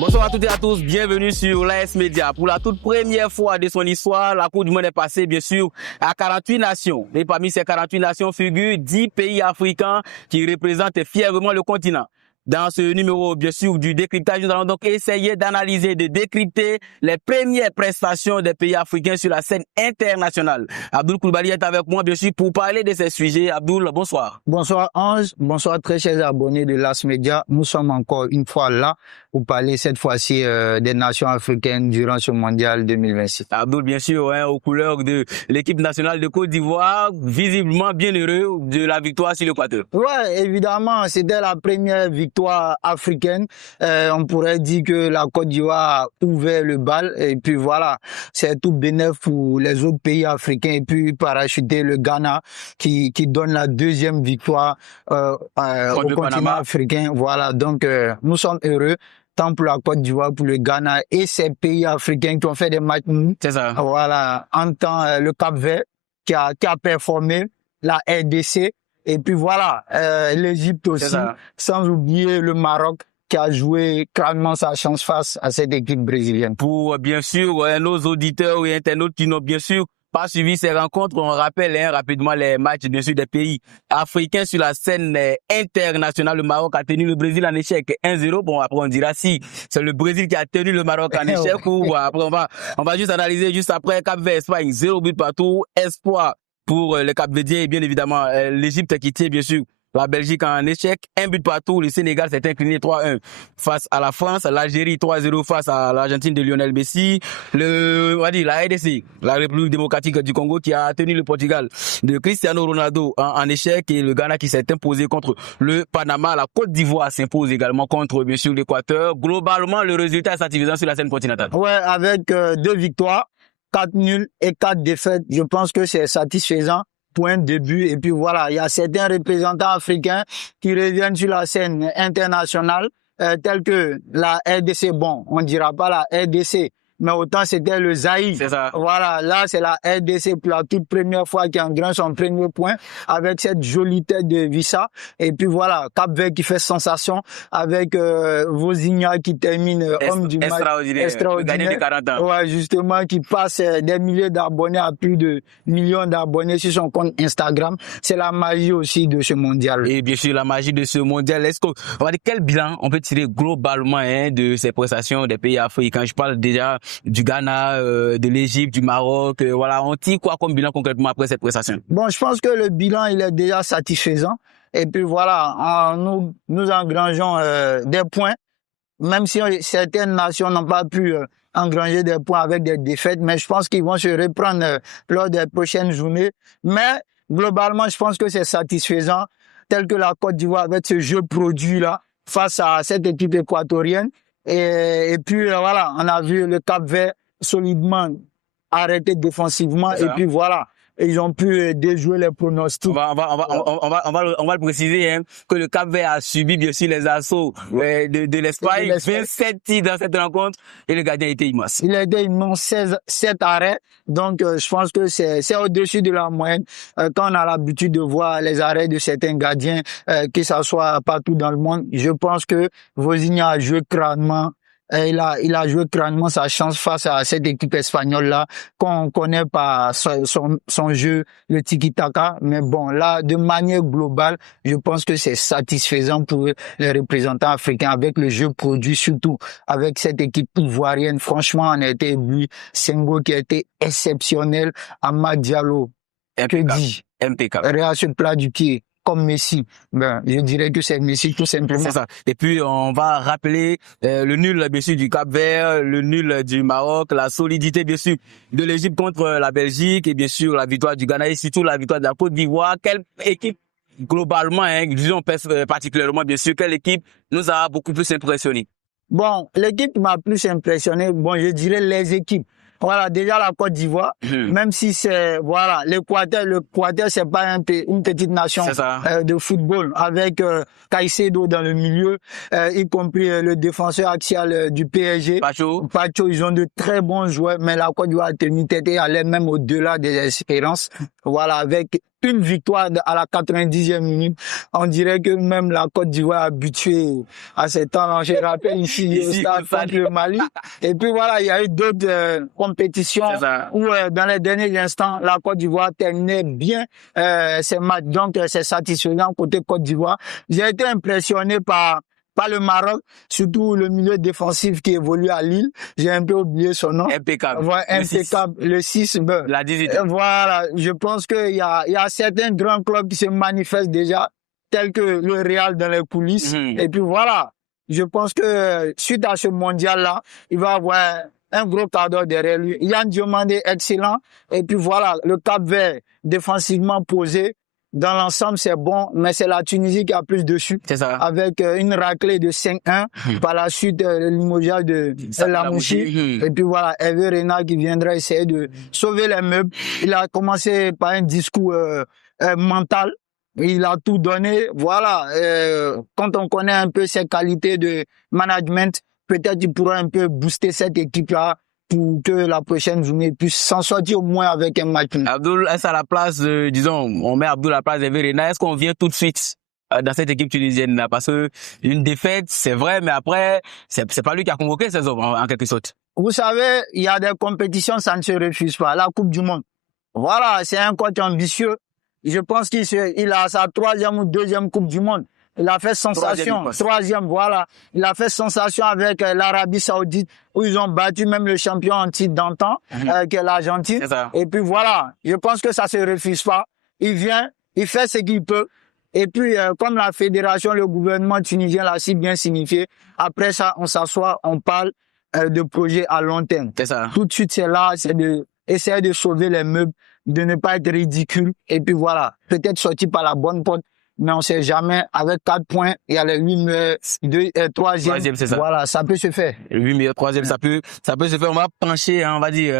Bonsoir à toutes et à tous, bienvenue sur l'AS Média. Pour la toute première fois de son histoire, la Coupe du Monde est passée bien sûr à 48 nations. Et parmi ces 48 nations figurent 10 pays africains qui représentent fièrement le continent. Dans ce numéro, bien sûr, du décryptage, nous allons donc essayer d'analyser, de décrypter les premières prestations des pays africains sur la scène internationale. Abdoul Koulibaly est avec moi, bien sûr, pour parler de ces sujets. Abdoul, bonsoir. Bonsoir Ange, bonsoir très chers abonnés de l'AS Média. Nous sommes encore une fois là pour parler cette fois-ci des nations africaines durant ce mondial 2026. Abdoul, bien sûr, aux couleurs de l'équipe nationale de Côte d'Ivoire, visiblement bien heureux de la victoire sur l'Équateur. Ouais, évidemment, c'était la première victoire africaine. On pourrait dire que la Côte d'Ivoire a ouvert le bal et puis voilà, c'est tout bénéf pour les autres pays africains et puis parachuter le Ghana qui donne la deuxième victoire au continent africain. Voilà, donc nous sommes heureux. Tant pour la Côte d'Ivoire, pour le Ghana et ces pays africains qui ont fait des matchs. C'est ça. Voilà, en temps le Cap-Vert qui a performé, la RDC et puis voilà, l'Égypte aussi, sans oublier le Maroc qui a joué crânement sa chance face à cette équipe brésilienne. Pour bien sûr nos auditeurs et internautes qui n'ont bien sûr pas suivi ces rencontres, on rappelle rapidement les matchs bien sûr des pays africains sur la scène internationale. Le Maroc a tenu le Brésil en échec 1-0. Bon, après on dira si c'est le Brésil qui a tenu le Maroc en échec ou après on va juste analyser juste après Cap-Vert Espagne 0 but partout, espoir pour les Cap-Verdiens et bien évidemment l'Égypte qui tient bien sûr la Belgique en échec, 1 but partout. Le Sénégal s'est incliné 3-1 face à la France. L'Algérie 3-0 face à l'Argentine de Lionel Messi. La RDC, la République démocratique du Congo, qui a tenu le Portugal de Cristiano Ronaldo en échec, et le Ghana qui s'est imposé contre le Panama. La Côte d'Ivoire s'impose également contre bien sûr l'Équateur. Globalement, le résultat est satisfaisant sur la scène continentale. Ouais, avec 2 victoires, 4 nuls et 4 défaites. Je pense que c'est satisfaisant. Point de début. Et puis voilà, il y a certains représentants africains qui reviennent sur la scène internationale, tels que la RDC. Bon, on dira pas la RDC, mais autant c'était le Zaïre. C'est ça. Voilà, là c'est la RDC pour la toute première fois qui engrange son premier point avec cette jolie tête de Vissa. Et puis voilà, Cap-Vert qui fait sensation avec Vozinha qui termine homme du match. Extraordinaire. Le gagnant de 40 ans. Ouais, justement, qui passe des milliers d'abonnés à plus de millions d'abonnés sur son compte Instagram. C'est la magie aussi de ce mondial. Et bien sûr, la magie de ce mondial. On va dire quel bilan on peut tirer globalement de ces prestations des pays africains? Je parle déjà du Ghana, de l'Égypte, du Maroc. Voilà, on tire quoi comme bilan concrètement après cette prestation? Bon, je pense que le bilan, il est déjà satisfaisant. Et puis voilà, nous engrangeons des points, même si certaines nations n'ont pas pu engranger des points avec des défaites, mais je pense qu'ils vont se reprendre lors des prochaines journées. Mais globalement, je pense que c'est satisfaisant, tel que la Côte d'Ivoire avec ce jeu produit-là face à cette équipe équatorienne. Et puis voilà, on a vu le Cap-Vert solidement arrêté défensivement et puis voilà, ils ont pu déjouer les pronostics. On va le préciser que le Cap-Vert a subi bien sûr les assauts de l'Espagne. 27 tirs dans cette rencontre et le gardien était immense. Il a été immense, 7 arrêts. Donc je pense que c'est au-dessus de la moyenne. Quand on a l'habitude de voir les arrêts de certains gardiens, que ça soit partout dans le monde, je pense que Vozinha a joué crânement. Il a joué crânement sa chance face à cette équipe espagnole-là, qu'on connaît par son jeu, le tiki-taka. Mais bon, là, de manière globale, je pense que c'est satisfaisant pour les représentants africains avec le jeu produit, surtout avec cette équipe ivoirienne. Franchement, on a été ému. Senghor qui a été exceptionnel. Amad Diallo, impeccable. Réa sur le plat du pied. Comme Messi. Ben, je dirais que c'est Messi tout simplement. C'est ça. Et puis, on va rappeler le nul, bien sûr, du Cap-Vert, le nul du Maroc, la solidité, bien sûr, de l'Égypte contre la Belgique et bien sûr, la victoire du Ghana et surtout la victoire de la Côte d'Ivoire. Quelle équipe, globalement, disons particulièrement, bien sûr, quelle équipe nous a beaucoup plus impressionné? Bon, l'équipe qui m'a plus impressionné, bon, je dirais les équipes. Voilà, déjà la Côte d'Ivoire, même si c'est, voilà, l'Équateur, c'est pas une petite nation de football avec Caicedo dans le milieu, y compris le défenseur axial du PSG. Pacho, ils ont de très bons joueurs, mais la Côte d'Ivoire a tenu tête et allait même au-delà des espérances. Voilà, avec une victoire à la 90e minute. On dirait que même la Côte d'Ivoire est habituée à ces temps-là. Je rappelle ici au stade contre le Mali. Et puis voilà, il y a eu d'autres compétitions où dans les derniers instants, la Côte d'Ivoire terminait bien ses matchs. Donc c'est satisfaisant côté Côte d'Ivoire. J'ai été impressionné par le Maroc, surtout le milieu défensif qui évolue à Lille. J'ai un peu oublié son nom. Impeccable. Voilà, impeccable. Le 6. La 18. Voilà, je pense qu'il y a certains grands clubs qui se manifestent déjà, tels que le Real dans les coulisses. Et puis voilà, je pense que suite à ce mondial-là, il va avoir un gros cadeau derrière lui. Yann Diomandé, excellent. Et puis voilà, le Cap-Vert défensivement posé. Dans l'ensemble, c'est bon, mais c'est la Tunisie qui a plus dessus. C'est ça. Avec une raclée de 5-1. Par la suite, le limogeage de Lamouchi. Et puis voilà, Hervé Renard qui viendra essayer de sauver les meubles. Il a commencé par un discours mental. Il a tout donné. Voilà, quand on connaît un peu ses qualités de management, peut-être il pourra un peu booster cette équipe-là pour que la prochaine journée puisse s'en sortir au moins avec un match. Abdoul, est-ce à la place, disons, on met Abdoul à la place d'Hervé Renard, est-ce qu'on vient tout de suite dans cette équipe tunisienne là? Parce que une défaite, c'est vrai, mais après, c'est pas lui qui a convoqué ces hommes, en quelque sorte. Vous savez, il y a des compétitions, ça ne se refuse pas. La Coupe du Monde. Voilà, c'est un coach ambitieux. Je pense qu'il a sa 3e ou 2e Coupe du Monde. Il a fait sensation. 3e, voilà. Il a fait sensation avec l'Arabie Saoudite, où ils ont battu même le champion en titre d'antan, qui est l'Argentine. Et puis voilà, je pense que ça se refuse pas. Il vient, il fait ce qu'il peut. Et puis, comme la fédération, le gouvernement tunisien l'a si bien signifié, après ça, on s'assoit, on parle de projets à long terme. C'est ça. Tout de suite, c'est là, c'est essayer de sauver les meubles, de ne pas être ridicule. Et puis voilà, peut-être sortir par la bonne porte. Mais on sait jamais, avec 4 points, il y a les 8 meilleurs, 3e, c'est ça. Voilà, ça peut se faire. 8 meilleurs, 3e, ça peut se faire. On va pencher, on va dire,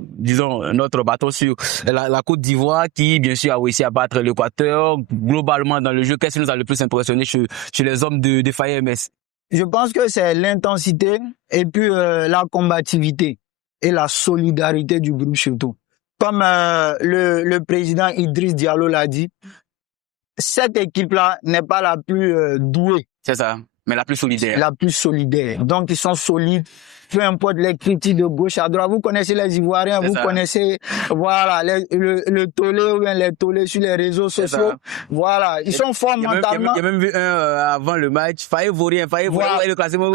disons, notre bateau sur la Côte d'Ivoire qui, bien sûr, a réussi à battre l'Équateur. Globalement, dans le jeu, qu'est-ce qui nous a le plus impressionné chez les hommes de Fire MS? Je pense que c'est l'intensité et puis la combativité et la solidarité du groupe surtout. Comme le président Idriss Diallo l'a dit, cette équipe-là n'est pas la plus douée. C'est ça, mais la plus solidaire. La plus solidaire. Donc, ils sont solides. Peu importe les critiques de gauche à droite. Vous connaissez les Ivoiriens, vous connaissez, voilà, le tollé ou bien les tollés sur les réseaux sociaux. Voilà, ils sont forts mentalement. Il y a même vu un avant le match, Faye Vaurien, voilà. Le classement.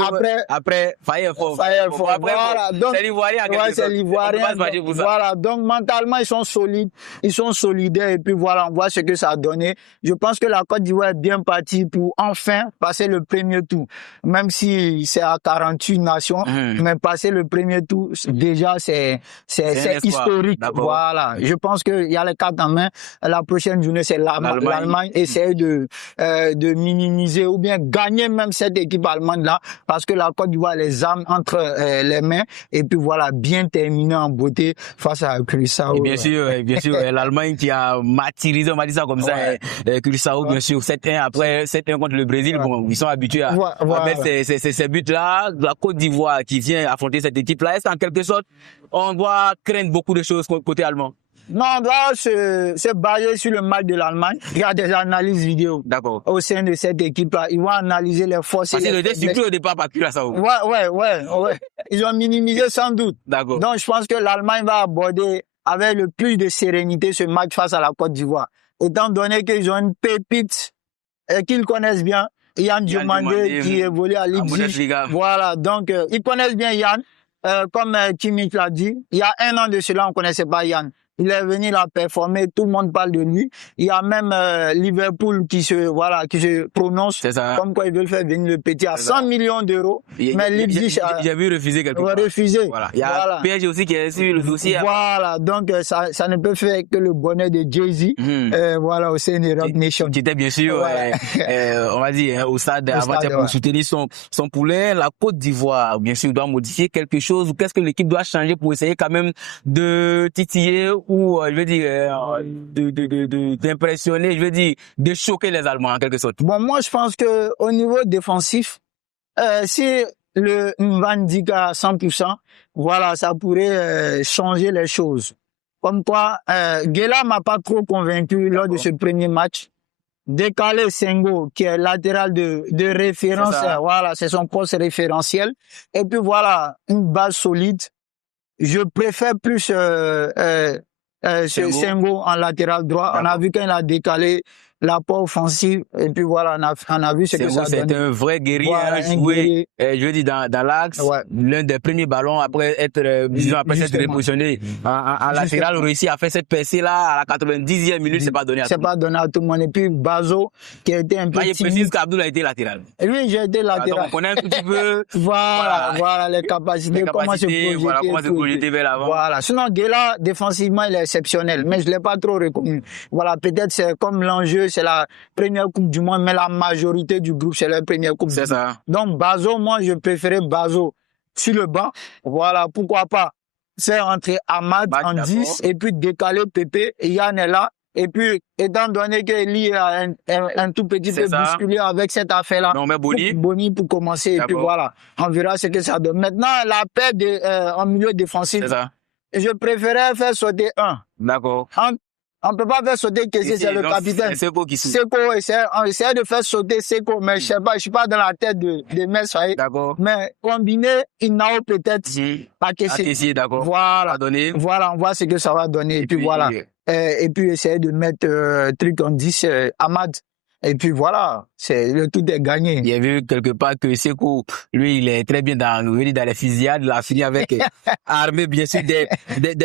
Après, Faye fort. Voilà, donc, c'est l'Ivoirien. Ouais, c'est l'Ivoirien. Voilà, donc mentalement, ils sont solides, ils sont solidaires et puis voilà, on voit ce que ça a donné. Je pense que la Côte d'Ivoire est bien partie pour enfin passer le premier tour. Même si c'est à 48 nations, mais passer le premier tour, déjà, c'est historique. Voilà. Je pense qu'il y a les cartes en main. La prochaine journée, c'est l'Allemagne. Essayer de minimiser ou bien gagner même cette équipe allemande-là, parce que la Côte d'Ivoire les armes entre les mains, et puis voilà, bien terminer en beauté face à Curaçao. Et bien sûr, l'Allemagne qui a martyrisé, on va dire ça comme ça, Curaçao, bien sûr, 7-1 après 7-1 contre le Brésil. Bon, ils sont habitués à mettre ces buts-là. La Côte d'Ivoire qui vient affronter cette équipe-là, est-ce qu'en quelque sorte, on doit craindre beaucoup de choses côté allemand? Non, on doit se baser sur le match de l'Allemagne. Il y a des analyses vidéo. D'accord. Au sein de cette équipe-là. Ils vont analyser les forces. Parce que surtout au départ, pas Curaçao. Ouais. Ils ont minimisé sans doute. D'accord. Donc, je pense que l'Allemagne va aborder avec le plus de sérénité ce match face à la Côte d'Ivoire. Étant donné qu'ils ont une pépite qu'ils connaissent bien. Yann Diomandé qui évolue à Leipzig. Voilà, donc ils connaissent bien Yann. Comme Kimmich l'a dit, il y a 1 an de cela, on connaissait pas Yann. Il est venu là performer, tout le monde parle de lui. Il y a même Liverpool qui se prononce comme quoi ils veulent faire venir le petit à 100 millions d'euros. Mais Leipzig j'ai vu refuser quelque part. Refuser. Voilà. Il y a PSG aussi qui est sur le dossier. Voilà, donc ça ne peut faire que le bonheur de Jay-Z. Voilà, au sein de Rock Nation. Qui était bien sûr, on va dire, au stade avant-hier pour soutenir son poulet. La Côte d'Ivoire, bien sûr, doit modifier quelque chose. Qu'est-ce que l'équipe doit changer pour essayer quand même de titiller ou je veux dire d'impressionner, je veux dire de choquer les Allemands en quelque sorte? Bon, moi je pense que au niveau défensif, si le Van Dijk à 100%, voilà, ça pourrait changer les choses. Comme quoi, Guela m'a pas trop convaincu lors de ce premier match. Décaler Senghor, qui est latéral de référence, voilà, c'est son poste référentiel. Et puis voilà, une base solide. Je préfère plus Senghor en latéral droit. On a vu qu'il a décalé l'apport offensif et puis voilà, on a vu ce que ça donne. C'est un vrai guerrier, voilà, un joué, je veux dire, dans l'axe, l'un des premiers ballons après s'être repositionné en latéral, réussi à faire cette percée-là à la 90e minute, c'est pas donné à tout le monde. C'est pas donné à tout le monde. Et puis Bazo, qui a été un peu timide. Je précise qu'Abdoul a été latéral. Oui, j'ai été latéral. Donc on connaît un tout petit peu. voilà, les capacités, comment se projeter vers l'avant. Voilà. Sinon, Guela, défensivement, il est exceptionnel, mais je l'ai pas trop reconnu. Voilà, peut-être c'est comme l'enjeu, c'est la première Coupe du Monde, mais la majorité du groupe, c'est la première Coupe du Monde. C'est ça. Donc, Bazo, moi, je préférais Bazo sur le banc. Voilà, pourquoi pas faire entrer Ahmad en 10 et puis décaler Pépé. Yann est là. Et puis, étant donné qu'Eli a un tout petit peu bousculé avec cette affaire-là, on met Boni pour commencer. Et puis voilà, on verra ce que ça donne. Maintenant, la paix en milieu défensif, je préférais faire sauter un. D'accord. On peut pas faire sauter Kessié, c'est le capitaine. Seko qui saute. Seko, on essaie de faire sauter Seko, mais je sais pas, je suis pas dans la tête de Messaï. D'accord. Mais combiner Inao peut-être, pas Kessié. D'accord. Voilà. Voilà, on voit ce que ça va donner. Et puis voilà. Et puis essayer de mettre truc en 10, Ahmad. Et puis voilà, le tout est gagné. J'ai vu quelque part que Seko, lui, il est très bien dans les fusillades, il a fini avec armé, bien sûr, des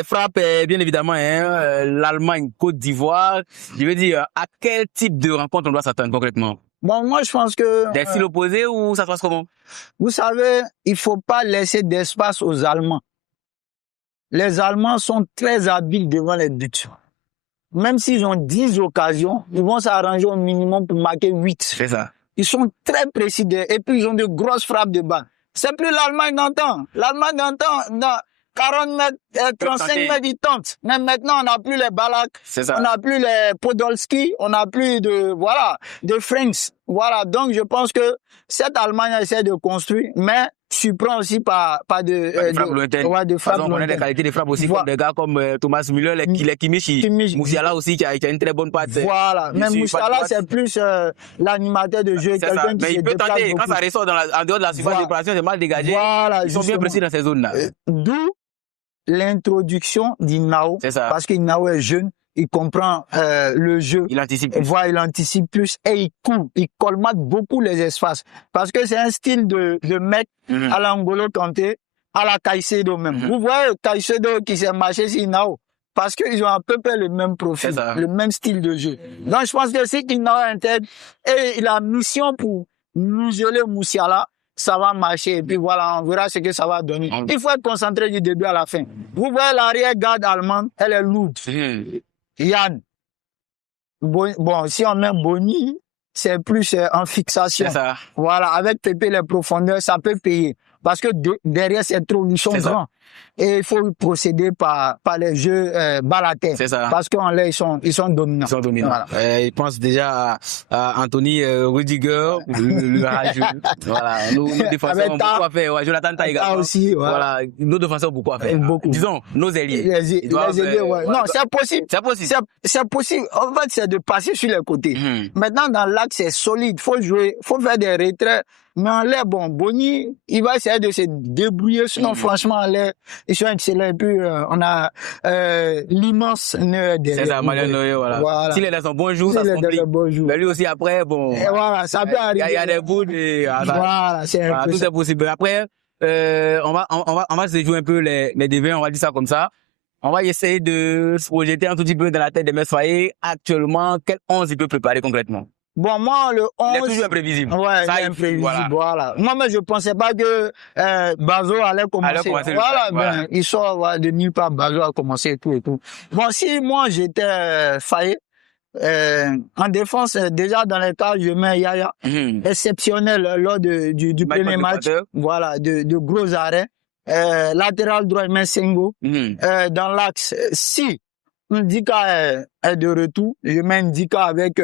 frappes, bien évidemment, l'Allemagne, Côte d'Ivoire. Je veux dire, à quel type de rencontre on doit s'attendre concrètement? Bon, moi, je pense que... Des styles opposés ou ça se passe comment? Vous savez, il faut pas laisser d'espace aux Allemands. Les Allemands sont très habiles devant les buts. Même s'ils ont 10 occasions, ils vont s'arranger au minimum pour marquer 8. C'est ça. Ils sont très précis et puis ils ont de grosses frappes de balle. C'est plus l'Allemagne d'antan. L'Allemagne d'antan, dans 40 mètres, 35 mètres, ils tentent. Mais maintenant, on n'a plus les Balak. On n'a plus les Podolski. On n'a plus de Franks. Voilà. Donc, je pense que cette Allemagne essaie de construire, mais surprend aussi pas de frappe lointaine. De frappe on connaît les qualités de frappe aussi, comme des gars comme Thomas Müller, les Kimmich, Moussiala aussi qui a une très bonne patte. Voilà, mais Moussiala c'est plus l'animateur de jeu, quelqu'un qui mais il peut tenter, quand ça ressort en dehors de la surface d'opération, c'est mal dégagé. Voilà, ils sont bien précis dans ces zones-là. D'où l'introduction d'Inao, parce qu'Inao est jeune, il comprend le jeu. Il anticipe plus. Voilà, il anticipe plus et il court, il colmate beaucoup les espaces. Parce que c'est un style de mec à l'Angolo Kanté, à la Caicedo même. Vous voyez Caicedo qui s'est marché sur Inao. Parce qu'ils ont à peu près le même profil, le même style de jeu. Donc je pense que si Inao intègre et il a mission pour museler Moussiala, ça va marcher. Et puis voilà, on verra ce que ça va donner. Il faut être concentré du début à la fin. Vous voyez l'arrière-garde allemande, elle est lourde. Yann. Bon, si on met Boni, c'est plus en fixation. Voilà, avec Pépé, les profondeurs, ça peut payer. Parce que derrière, c'est trop, ils sont grands. Et il faut procéder par les jeux balle à terre. Parce qu'en l'air, ils sont dominants. Ils sont dominants. Voilà. Il pense déjà à Anthony Rudiger, le rageux. Voilà. Nos défenseurs ont beaucoup à faire. Ouais, Jonathan Tah également. Aussi, voilà. Nos défenseurs ont beaucoup à faire. Disons, nos ailiers. Les ailiers, ouais. Non, c'est possible. C'est possible. C'est possible. En fait, c'est de passer sur les côtés. Maintenant, dans l'axe, c'est solide. Faut jouer, faut faire des retraits. Mais en l'air, bon, Boni, il va essayer de se débrouiller. Sinon, franchement, en l'air, ils sont excellents. Et puis, on a l'immense Neuer derrière. C'est ça, Manuel Neuer, voilà. S'il est dans son bon jour, ça se complique. Mais lui aussi, après, bon. Et voilà, ça peut arriver. Il y a des bouts et voilà, c'est un peu tout est possible. Après, on va se jouer un peu les devins, on va dire ça comme ça. On va essayer de se projeter un tout petit peu dans la tête de Mesfaye. Actuellement, quel 11 il peut préparer concrètement? Bon, moi, le 11... Il est toujours imprévisible. Ouais, ça, il est imprévisible, voilà. Moi, mais je pensais pas que Bazo allait commencer. Ben, il sort de nulle part, Bazo a commencé et tout et tout. Bon, si moi, j'étais Faye, en défense, déjà dans les cas, je mets Yaya, exceptionnel lors du premier match. Voilà, de gros arrêts. Latéral droit, je mets Senghor. Dans l'axe, si Ndika est de retour, je mets Ndika avec...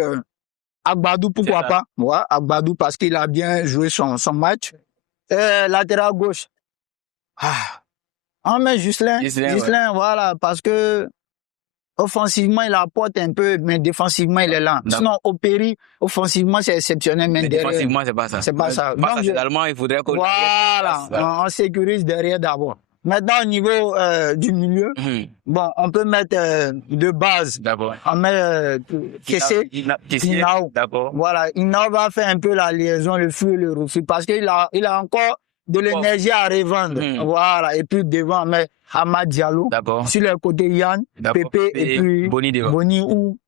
Agbadou, pourquoi pas? Ouais, Agbadou parce qu'il a bien joué son match. Latéral gauche. On met Ghislain, voilà, parce que offensivement, il apporte un peu, mais défensivement, il est lent. Sinon, Opéry, offensivement, c'est exceptionnel, mais derrière. Défensivement, c'est pas ça. C'est pas ça. Donc, finalement, il faudrait qu'on... Voilà, on sécurise derrière d'abord. Maintenant, au niveau du milieu, bon, on peut mettre de base. D'accord. On met Kessé, Inao. D'accord. Voilà, Inao va faire un peu la liaison, le flux et le reflux, parce qu'il a encore de l'énergie à revendre. Voilà, et puis devant, on met Hamad Diallo. D'accord. Sur le côté Yann, Pépé, et puis Boni ou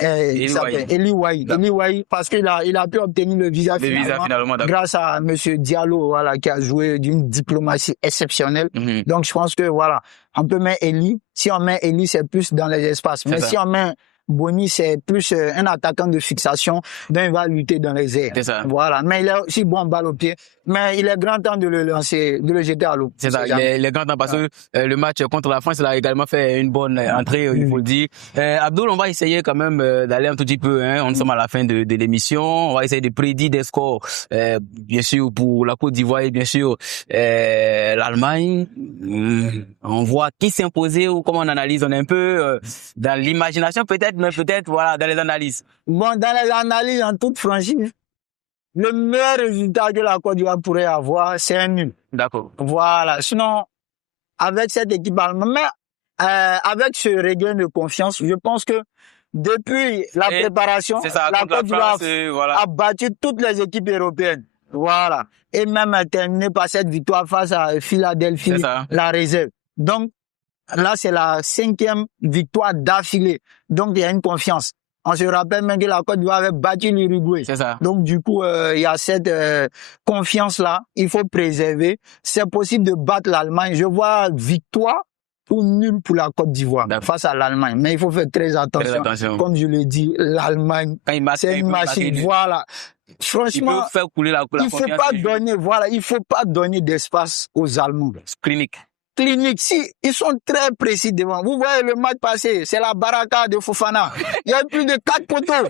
Eli Wahi, parce qu'il a pu obtenir le visa finalement grâce à monsieur Diallo, voilà, qui a joué d'une diplomatie exceptionnelle. Donc, je pense que, voilà, on peut mettre Eli. Si on met Eli, c'est plus dans les espaces. Mais si on met Boni, c'est plus un attaquant de fixation, donc il va lutter dans les airs. C'est ça. Voilà. Mais il est aussi bon balle au pied. Mais il est grand temps de le lancer, de le jeter à l'eau. C'est ça. Il est grand temps parce que le match contre la France, il a également fait une bonne entrée, il faut le dire. Abdoul, on va essayer quand même d'aller un tout petit peu, hein. On sommes à la fin de l'émission. On va essayer de prédire des scores, bien sûr, pour la Côte d'Ivoire et bien sûr, l'Allemagne. On voit qui s'imposer ou comment on analyse. On est un peu dans l'imagination peut-être, mais peut-être, voilà, dans les analyses. Bon, dans les analyses, en toute franchise, le meilleur résultat que la Côte d'Ivoire pourrait avoir, c'est un nul. D'accord. Voilà. Sinon, avec cette équipe allemande, mais avec ce regain de confiance, je pense que depuis la préparation, la Côte d'Ivoire a battu toutes les équipes européennes. Voilà. Et même a terminé par cette victoire face à Philadelphie, la réserve. Donc, là, c'est la 5e victoire d'affilée. Donc, il y a une confiance. On se rappelle même que la Côte d'Ivoire avait battu l'Uruguay. C'est ça. Donc, du coup, il y a cette confiance-là. Il faut préserver. C'est possible de battre l'Allemagne. Je vois victoire ou nul pour la Côte d'Ivoire face à l'Allemagne. Mais il faut faire très attention. Comme je le dis, l'Allemagne, c'est une machine. Voilà. Franchement, il faut pas donner d'espace aux Allemands. Clinique, si ils sont très précis devant. Vous voyez le match passé, c'est la baraka de Fofana. Il y a plus de 4 poteaux.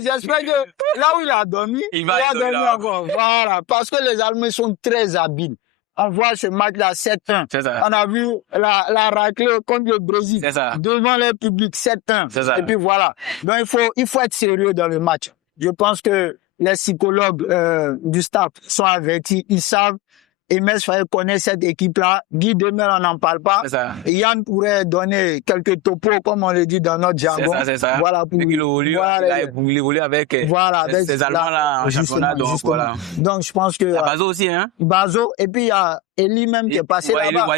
J'espère que là où il a dormi, il va dormir encore. Voilà, parce que les Allemands sont très habiles. On voit ce match-là 7-1. On a vu la raclée contre le Brésil. Devant le public 7-1. Et puis voilà. Donc il faut être sérieux dans le match. Je pense que les psychologues du staff sont avertis, ils savent. Emes Faye connaît cette équipe-là. Guy Demel, on n'en parle pas. Yann pourrait donner quelques topos, comme on le dit dans notre jargon. C'est ça. Voilà, pour évoluer avec ces Allemands-là en championnat. Donc, je pense que... Bazo aussi, hein? Bazo, et puis il y a Eli même qui est passé là-bas.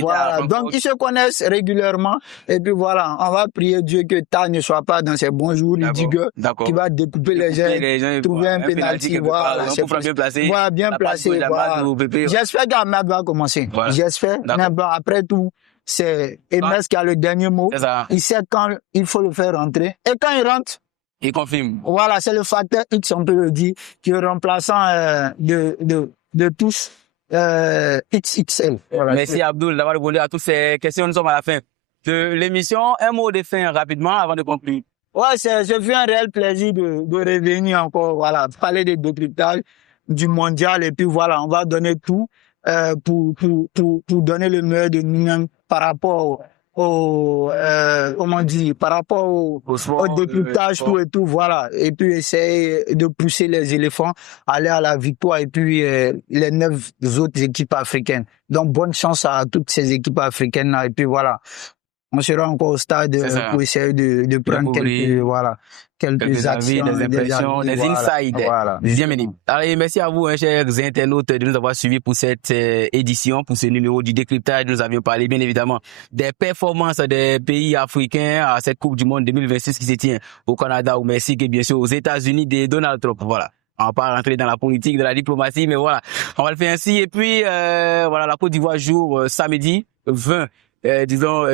Voilà. Donc, ils se connaissent régulièrement. Et puis voilà, on va prier Dieu que Ta ne soit pas dans ses bons jours, Lidigue, qui va découper les gens, trouver un pénalty. Voilà, bien placé. J'espère qu'Ahmed va commencer. J'espère. Mais bon, après tout, c'est Emes qui a le dernier mot. Il sait quand il faut le faire rentrer. Et quand il rentre, il confirme. Voilà, c'est le facteur X, on peut le dire, qui est remplaçant de tous. XXL. Voilà. Merci Abdoul d'avoir répondu à toutes ces questions. Nous sommes à la fin de l'émission. Un mot de fin rapidement avant de conclure. Ouais, c'est un réel plaisir de revenir encore, voilà, parler des décryptages du mondial et puis voilà, on va donner tout pour donner le meilleur de nous-mêmes par rapport au décryptage, tout et tout, voilà. Et puis essayer de pousser les éléphants à aller à la victoire et puis les 9 autres équipes africaines. Donc bonne chance à toutes ces équipes africaines là et puis voilà. On sera encore au stade pour essayer de prendre quelques actions, des impressions, des insides. Voilà. Bienvenue. Allez, merci à vous, chers internautes, de nous avoir suivis pour cette édition, pour ce numéro du décryptage. Nous avions parlé, bien évidemment, des performances des pays africains à cette Coupe du Monde 2026 qui se tient au Canada, au Mexique et bien sûr aux États-Unis de Donald Trump. Voilà. On va pas rentrer dans la politique, dans la diplomatie, mais voilà. On va le faire ainsi. Et puis, voilà, la Côte d'Ivoire joue samedi 20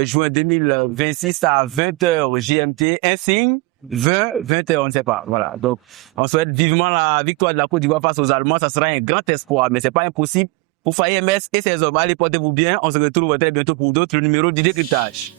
juin 2026 à 20h GMT, un signe, 20h, on ne sait pas. Voilà. Donc, on souhaite vivement la victoire de la Côte d'Ivoire face aux Allemands. Ça sera un grand espoir, mais c'est pas impossible pour Faye Emes et ses hommes. Allez, portez-vous bien. On se retrouve très bientôt pour d'autres numéros du décryptage.